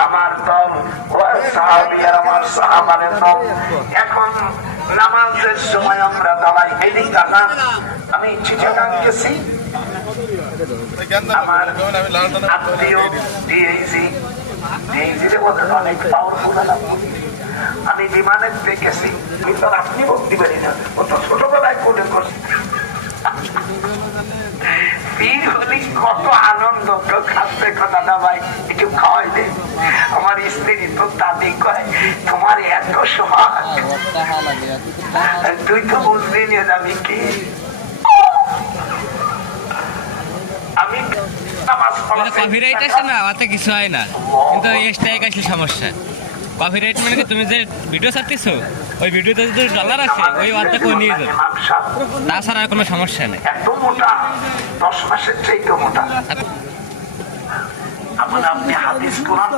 আমার দল সাহাবিয়ার আমার সাহাবানের দল। এখন নামাজের সময় আমরা দাঁড়াই এদিক আনা। আমি চিঠিটা গেছি আমার আত্মীয় অনেক পাওয়ারফুল। আমি বিমানের দেখেছি, ভিতর আপনি বলতে পারি না, ও তো ছোটবেলায় করে করছি। কত আনন্দ তো খাচ্ছে দাদা ভাই একটু খাওয়াই দে। আমার স্ত্রী তো দাদি কয় তোমার এত সোহাগ, তুই তো বুঝবি না যাবি কি। আমি কপিরাইট আসে না, ওতে কিছু হয় না, কিন্তু স্ট্রাইক আসলে সমস্যা। কপিরাইট মানে কি, তুমি যে ভিডিও ছাড়তেছো ওই ভিডিওতে যদি ডলার আসে ওই ওয়ার্ডটা করে নিয়ে যাবে, তাছাড়া আর কোনো সমস্যা নেই। এত মোটা 10 মাসের চাইতে মোটা। আপনি হাদিস কোরআন